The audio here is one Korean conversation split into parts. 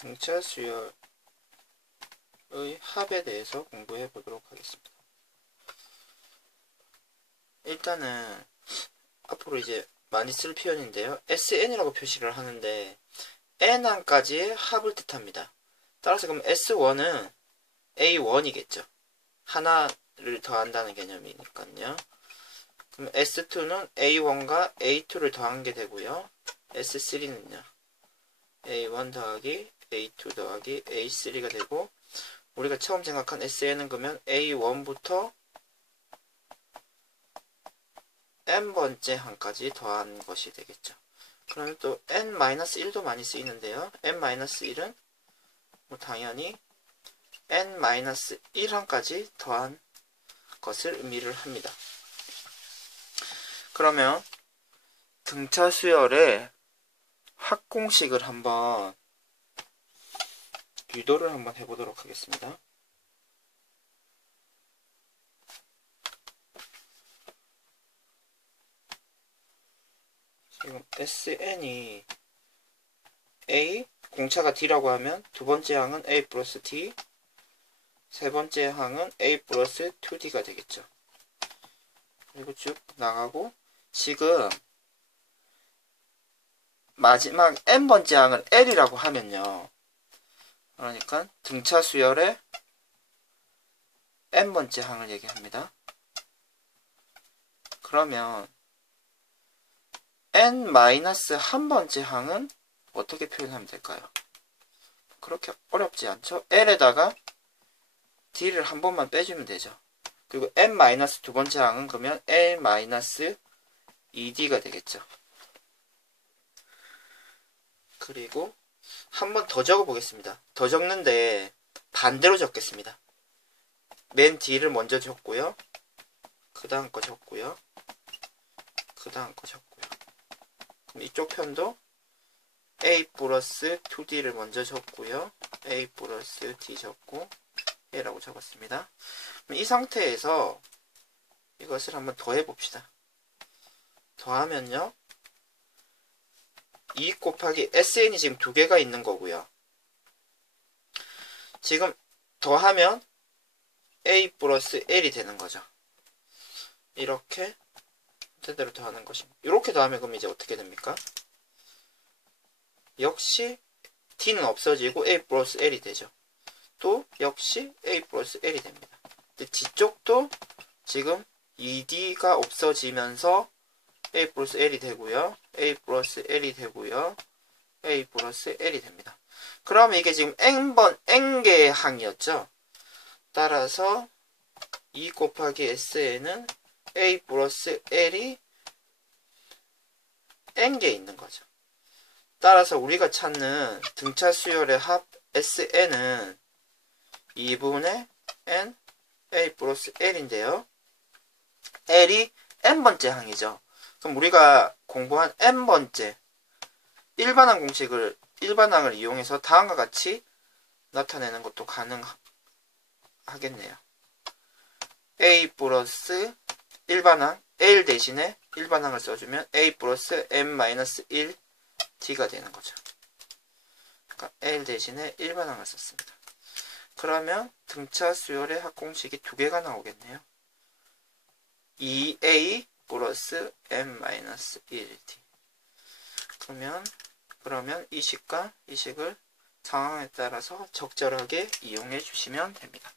등차 수열의 합에 대해서 공부해 보도록 하겠습니다. 일단은 앞으로 이제 많이 쓸 표현인데요. SN이라고 표시를 하는데 N항까지의 합을 뜻합니다. 따라서 그럼 S1은 A1이겠죠. 하나를 더한다는 개념이니까요. 그럼 S2는 A1과 A2를 더한 게 되고요. S3는요. A1 더하기 A2 더하기 A3가 되고, 우리가 처음 생각한 SN은 그러면 A1부터 n번째 항까지 더한 것이 되겠죠. 그러면 또 n-1도 많이 쓰이는데요. n-1은 뭐 당연히 n-1항까지 더한 것을 의미를 합니다. 그러면 등차 수열의 합공식을 한번 유도를 한번 해보도록 하겠습니다. 지금 SN이 A, 공차가 D라고 하면 두 번째 항은 A 플러스 D, 세 번째 항은 A 플러스 2D가 되겠죠. 그리고 쭉 나가고, 지금 마지막 n번째 항을 L이라고 하면요. 그러니까 등차 수열의 n번째 항을 얘기합니다. 그러면 n-1번째 항은 어떻게 표현하면 될까요? 그렇게 어렵지 않죠? L에다가 D를 한 번만 빼주면 되죠. 그리고 n-2번째 항은 그러면 L-2D가 되겠죠. 그리고 한 번 더 적어보겠습니다. 더 적는데 반대로 적겠습니다. 맨 뒤를 먼저 적고요. 그 다음 거 적고요. 그 다음 거 적고요. 그럼 이쪽 편도 A 플러스 2D를 먼저 적고요. A 플러스 D 적고 A라고 적었습니다. 그럼 이 상태에서 이것을 한번 더해봅시다. 더하면요. 2 곱하기 SN이 지금 두 개가 있는 거고요. 지금 더하면 A 플러스 L이 되는 거죠. 이렇게 대대로 더하는 것입니다. 이렇게 더하면 그럼 이제 어떻게 됩니까? 역시 D는 없어지고 A 플러스 L이 되죠. 또 역시 A 플러스 L이 됩니다. 뒤쪽도 지금 2D가 없어지면서 A 플러스 L이 되고요. A 플러스 L이 되고요. A 플러스 L이 됩니다. 그러면 이게 지금 n개의 항이었죠. 따라서 2 곱하기 SN은 A 플러스 L이 n개 있는 거죠. 따라서 우리가 찾는 등차 수열의 합 SN은 2분의 n A 플러스 L인데요. L이 n번째 항이죠. 그럼 우리가 공부한 n번째 일반항을 이용해서 다음과 같이 나타내는 것도 가능하겠네요. A 플러스 일반항 L 대신에 일반항을 써주면 A 플러스 n-1 D가 되는 거죠. 그러니까 L 대신에 일반항을 썼습니다. 그러면 등차 수열의 합공식이 두 개가 나오겠네요. 2A 플러스 n-1D. 그러면 이 식과 이 식을 상황에 따라서 적절하게 이용해 주시면 됩니다.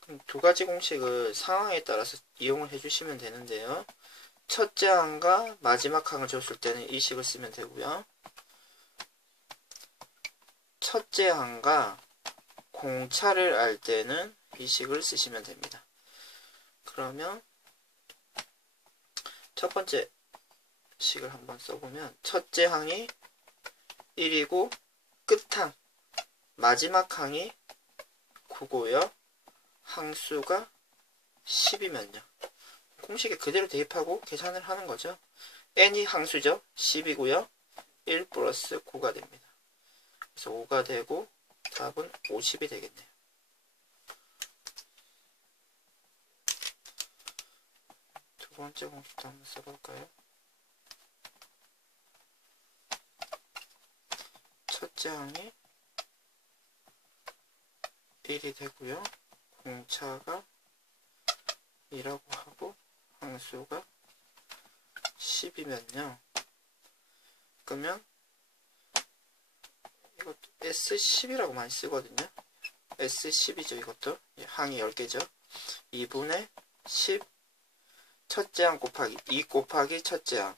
그럼 두 가지 공식을 상황에 따라서 이용을 해주시면 되는데요. 첫째 항과 마지막 항을 줬을 때는 이 식을 쓰면 되고요. 첫째 항과 공차를 알 때는 이 식을 쓰시면 됩니다. 그러면 첫 번째 식을 한번 써보면 첫째 항이 1이고 끝항 마지막 항이 9고요. 항수가 10이면요. 공식에 그대로 대입하고 계산을 하는 거죠. n이 항수죠. 10이고요. 1 플러스 9가 됩니다. 그래서 5가 되고 답은 50이 되겠네요. 두 번째 공식도 한번 써볼까요? 첫째 항이 1이 되고요. 공차가 2라고 하고 항수가 10이면요. 그러면 이것도 S10이라고 많이 쓰거든요. S10이죠. 이것도 항이 10개죠. 2분의 10 첫째 항 곱하기 2 곱하기 첫째 항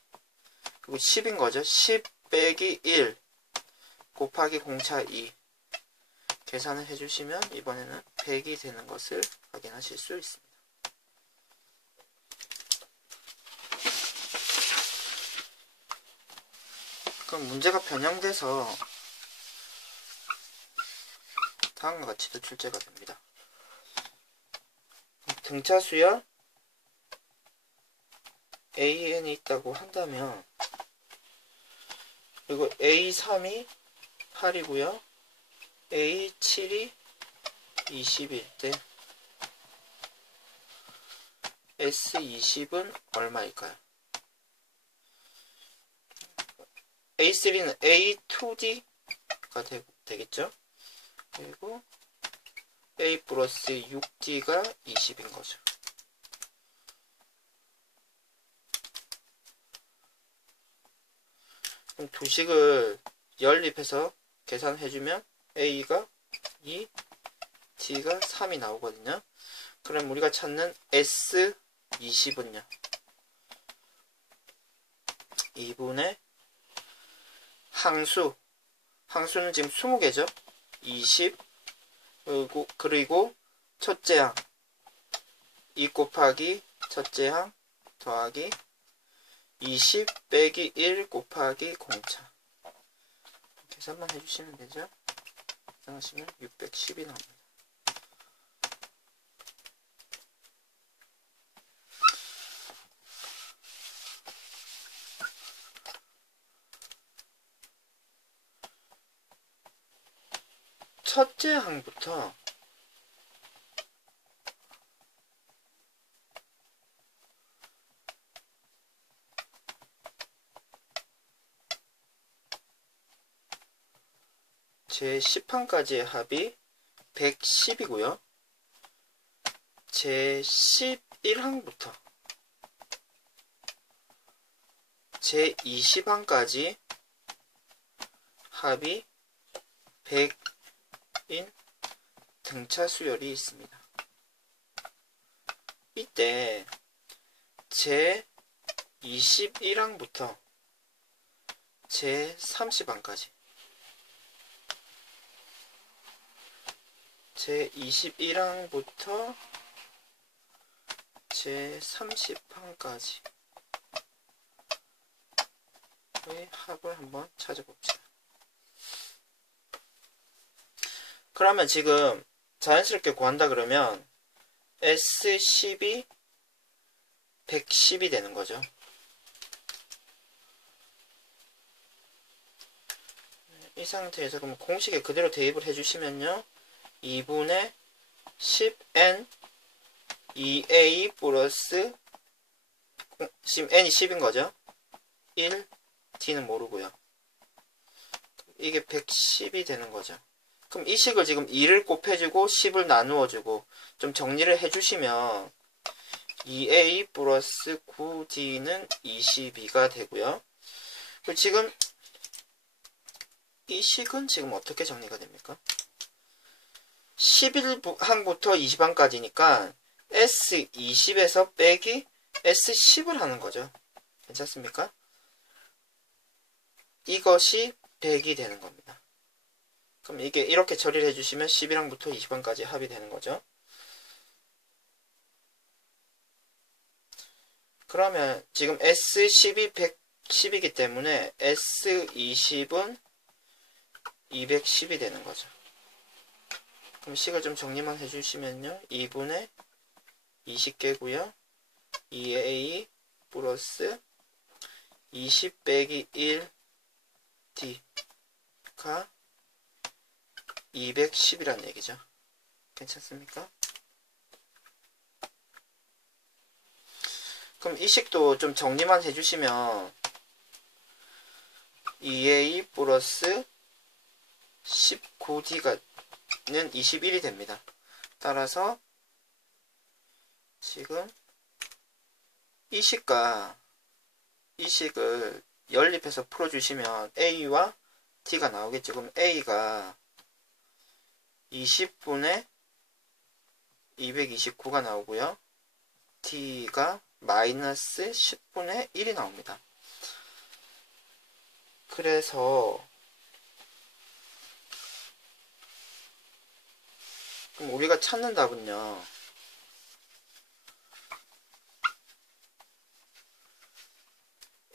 그리고 10인 거죠. 10 빼기 1 곱하기 공차 2 계산을 해주시면 이번에는 100이 되는 것을 확인하실 수 있습니다. 그럼 문제가 변형돼서 다음과 같이도 출제가 됩니다. 등차 수열 AN이 있다고 한다면 그리고 A3이 8이고요. A7이 20일 때 S20은 얼마일까요? A3는 A2D가 되겠죠? 그리고 A 플러스 6D가 20인 거죠. 그럼 도식을 연립해서 계산해주면 A가 2, D가 3이 나오거든요. 그럼 우리가 찾는 S20은요. 2분의 항수는 지금 20개죠. 20 그리고 첫째 항 2 곱하기 첫째 항 더하기 20 빼기 1 곱하기 공차 계산만 해주시면 되죠. 계산하시면 610이 나옵니다. 첫째 항부터 제 10항까지의 합이 110이고요. 제 11항부터 제 20항까지 합이 100인 등차 수열이 있습니다. 이때 제 21항부터 제 30항까지 제 21항부터 제 30항까지의 합을 한번 찾아봅시다. 그러면 지금 자연스럽게 구한다 그러면 S10이 110이 되는 거죠. 이 상태에서 그럼 공식에 그대로 대입을 해주시면요. 2분의 10n 2a 플러스 지금 n이 10인 거죠. 1 d는 모르고요. 이게 110이 되는 거죠. 그럼 이 식을 지금 2를 곱해주고 10을 나누어주고 좀 정리를 해주시면 2a 플러스 9d는 22가 되고요. 그리고 지금 이 식은 지금 어떻게 정리가 됩니까? 11항부터 20항까지니까 S20에서 빼기 S10을 하는 거죠. 괜찮습니까? 이것이 100이 되는 겁니다. 그럼 이게 이렇게 처리를 해주시면 11항부터 20항까지 합이 되는 거죠. 그러면 지금 S10이 110이기 때문에 S20은 210이 되는 거죠. 그럼 식을 좀 정리만 해주시면요. 2분의 20개고요. 2a 플러스 20 빼기 1d가 210이란 얘기죠. 괜찮습니까? 그럼 이 식도 좀 정리만 해주시면 2a 플러스 19d가는 21이 됩니다. 따라서 지금 이 식과 이 식을 연립해서 풀어주시면 a와 t가 나오겠죠. 그럼 a가 20분의 229가 나오고요. t가 마이너스 10분의 1이 나옵니다. 그래서 그럼 우리가 찾는 답은요,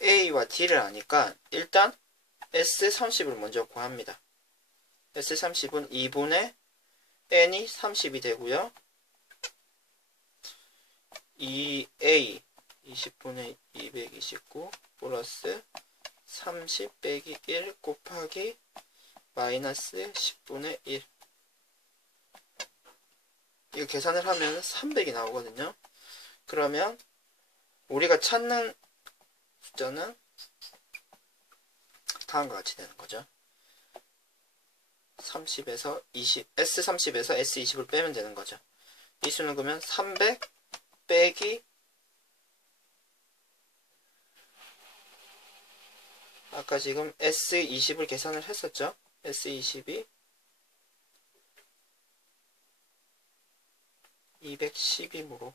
a와 t를 아니까 일단 S30을 먼저 구합니다. S30은 2분의 n이 30이 되고요. 2a 20분의 229 플러스 30 빼기 1 곱하기 마이너스 10분의 1. 이거 계산을 하면 300이 나오거든요. 그러면 우리가 찾는 숫자는 다음과 같이 되는 거죠. 30에서 20, S30에서 S20을 빼면 되는 거죠. 이 수는 그러면 300 빼기 아까 지금 S20을 계산을 했었죠. S20이 210이므로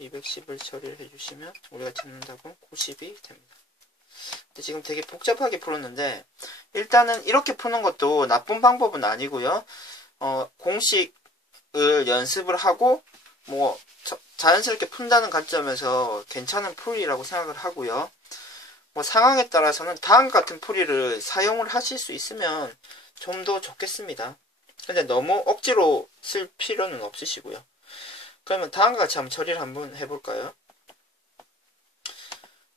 210을 처리를 해주시면 우리가 찾는 답은 90이 됩니다. 근데 지금 되게 복잡하게 풀었는데 일단은 이렇게 푸는 것도 나쁜 방법은 아니고요. 공식을 연습을 하고 뭐 자연스럽게 푼다는 관점에서 괜찮은 풀이라고 생각을 하고요. 뭐 상황에 따라서는 다음과 같은 풀이를 사용을 하실 수 있으면 좀 더 좋겠습니다. 근데 너무 억지로 쓸 필요는 없으시고요. 그러면 다음과 같이 한번 처리를 한번 해볼까요?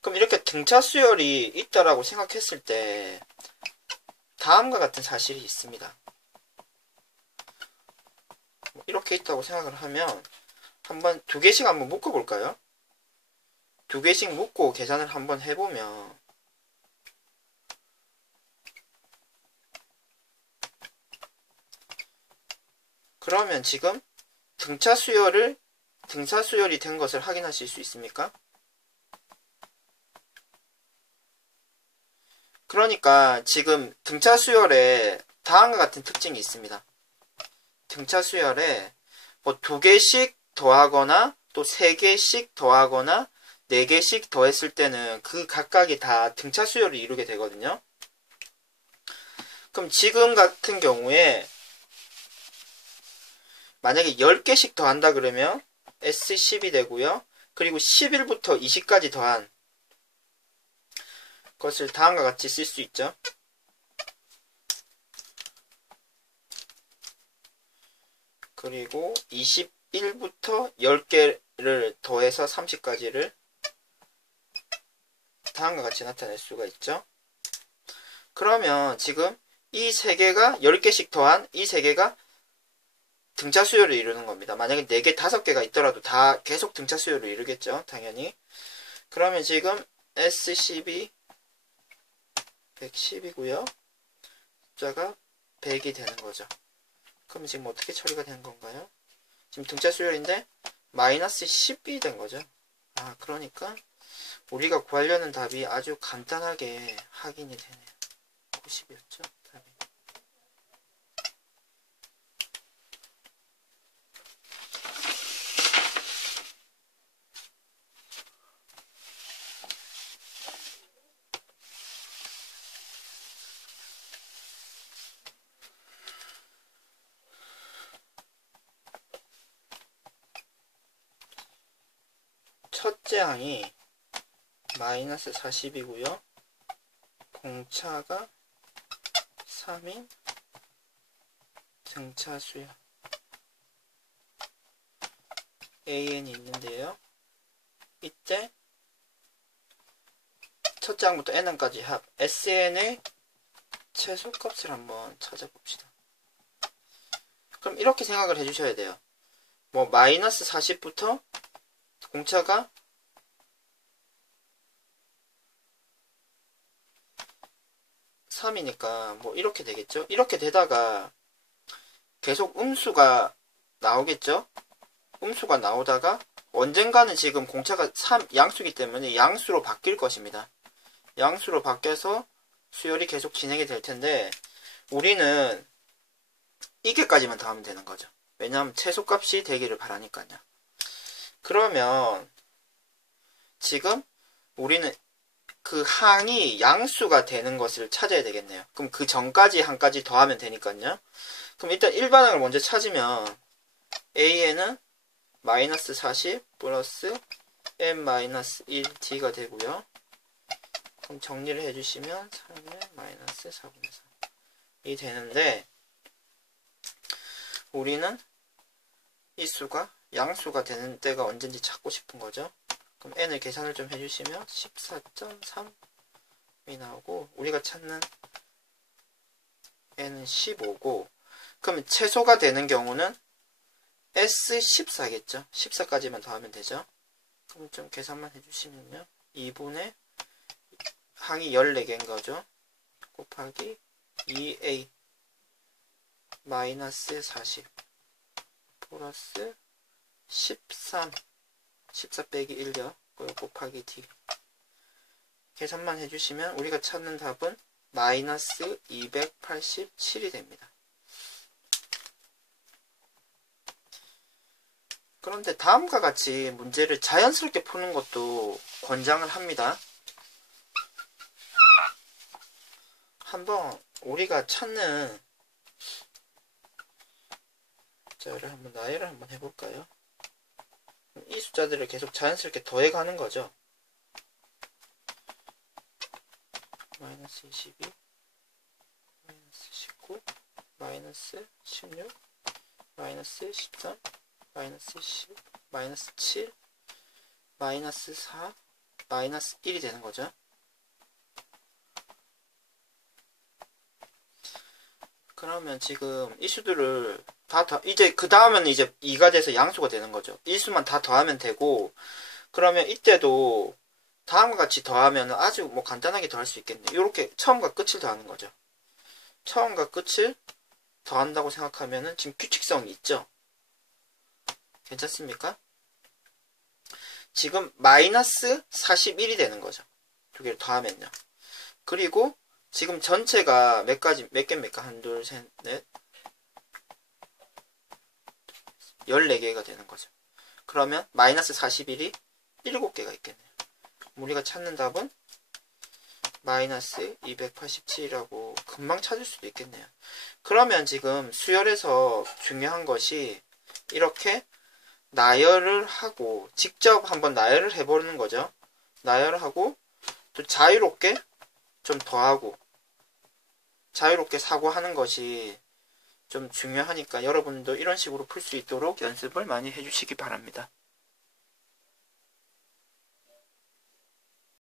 그럼 이렇게 등차 수열이 있다라고 생각했을 때 다음과 같은 사실이 있습니다. 이렇게 있다고 생각을 하면 한번 두 개씩 한번 묶어볼까요? 두 개씩 묶고 계산을 한번 해보면 그러면 지금 등차 수열이 된 것을 확인하실 수 있습니까? 그러니까 지금 등차 수열에 다음과 같은 특징이 있습니다. 등차 수열에 뭐 두 개씩 더하거나 또 세 개씩 더하거나 네 개씩 더했을 때는 그 각각이 다 등차 수열을 이루게 되거든요. 그럼 지금 같은 경우에 만약에 10개씩 더한다 그러면 S10이 되고요. 그리고 11부터 20까지 더한 것을 다음과 같이 쓸 수 있죠. 그리고 21부터 10개를 더해서 30까지를 다음과 같이 나타낼 수가 있죠. 그러면 지금 이 세 개가 10개씩 더한 이 세 개가 등차 수열을 이루는 겁니다. 만약에 4개, 5개가 있더라도 다 계속 등차 수열을 이루겠죠. 당연히. 그러면 지금 S12 110이고요. 숫자가 100이 되는 거죠. 그럼 지금 어떻게 처리가 되는 건가요? 지금 등차 수열인데 마이너스 10이 된 거죠. 아, 그러니까 우리가 구하려는 답이 아주 간단하게 확인이 되네요. 90이었죠? 답이. 첫째 항이 마이너스 40이고요. 공차가 3인 등차 수열 AN이 있는데요. 이때 첫째 항부터 N항까지 합 SN의 최소값을 한번 찾아봅시다. 그럼 이렇게 생각을 해주셔야 돼요. 뭐 마이너스 40부터 공차가 3이니까 뭐 이렇게 되겠죠. 이렇게 되다가 계속 음수가 나오겠죠. 음수가 나오다가 언젠가는 지금 공차가 3 양수이기 때문에 양수로 바뀔 것입니다. 양수로 바뀌어서 수열이 계속 진행이 될 텐데 우리는 이게까지만 더하면 되는 거죠. 왜냐하면 최소값이 되기를 바라니까요. 그러면 지금 우리는 그 항이 양수가 되는 것을 찾아야 되겠네요. 그럼 그 전까지 항까지 더하면 되니까요. 그럼 일단 일반항을 먼저 찾으면 a에는 마이너스 40 플러스 n-1d가 되고요. 그럼 정리를 해주시면 3의 마이너스 4분의 3이 되는데 우리는 이 수가 양수가 되는 때가 언젠지 찾고 싶은 거죠. 그럼 n을 계산을 좀 해주시면 14.3이 나오고 우리가 찾는 n은 15고 그럼 최소가 되는 경우는 S14겠죠. 14까지만 더하면 되죠. 그럼 좀 계산만 해주시면요. 2분의 항이 14개인 거죠. 곱하기 2a 마이너스 40 플러스 13 14 빼기 1요. 곱하기 d 계산만 해주시면 우리가 찾는 답은 마이너스 287이 됩니다. 그런데 다음과 같이 문제를 자연스럽게 푸는 것도 권장을 합니다. 한번 우리가 찾는 숫자를 한번 나열을 한번 해볼까요? 이 숫자들을 계속 자연스럽게 더해가는 거죠. 마이너스 22, 마이너스 19, 마이너스 16, 마이너스 13, 마이너스 10, 마이너스 7, 마이너스 4, 마이너스 1이 되는 거죠. 그러면 지금 이 수들을 이제 그 다음은 이제 2가 돼서 양수가 되는 거죠. 이 수만 다 더하면 되고 그러면 이때도 다음과 같이 더하면 아주 뭐 간단하게 더할 수 있겠네요. 이렇게 처음과 끝을 더하는 거죠. 처음과 끝을 더한다고 생각하면은 지금 규칙성이 있죠. 괜찮습니까? 지금 마이너스 41이 되는 거죠. 두 개를 더하면요. 그리고 지금 전체가 몇 개입니까? 1, 2, 3, 4, 14개가 되는 거죠. 그러면 마이너스 41이 7개가 있겠네요. 우리가 찾는 답은 마이너스 287이라고 금방 찾을 수도 있겠네요. 그러면 지금 수열에서 중요한 것이 이렇게 나열을 하고 직접 한번 나열을 해보는 거죠. 나열을 하고 또 자유롭게 좀 더하고 자유롭게 사고하는 것이 좀 중요하니까 여러분도 이런 식으로 풀 수 있도록 연습을 많이 해주시기 바랍니다.